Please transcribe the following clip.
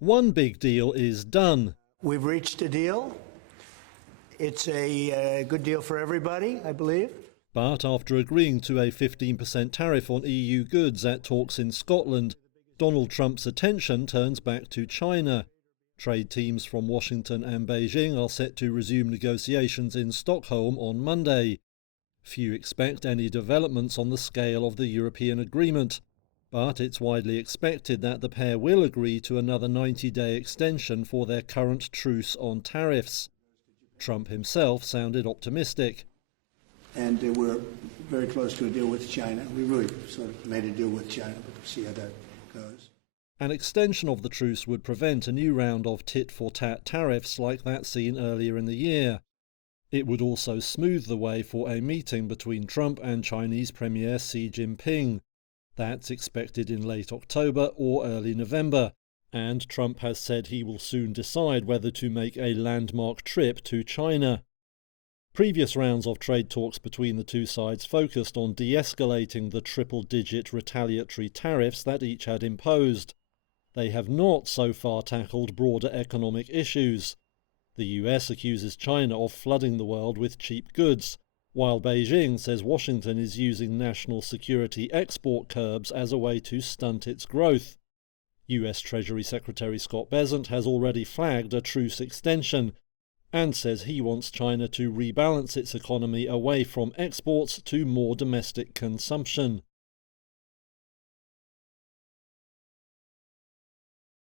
One big deal is done. We've reached a deal. It's a good deal for everybody, I believe. But after agreeing to a 15% tariff on EU goods at talks in Scotland, Donald Trump's attention turns back to China. Trade teams from Washington and Beijing are set to resume negotiations in Stockholm on Monday. Few expect any developments on the scale of the European agreement, but it's widely expected that the pair will agree to another 90-day extension for their current truce on tariffs. Trump himself sounded optimistic. And we're very close to a deal with China. We really sort of made a deal with China, but we'll see how that goes. An extension of the truce would prevent a new round of tit-for-tat tariffs like that seen earlier in the year. It would also smooth the way for a meeting between Trump and Chinese Premier Xi Jinping. That's expected in late October or early November, and Trump has said he will soon decide whether to make a landmark trip to China. Previous rounds of trade talks between the two sides focused on de-escalating the triple-digit retaliatory tariffs that each had imposed. They have not so far tackled broader economic issues. The US accuses China of flooding the world with cheap goods, while Beijing says Washington is using national security export curbs as a way to stunt its growth. US Treasury Secretary Scott Bessent has already flagged a truce extension and says he wants China to rebalance its economy away from exports to more domestic consumption.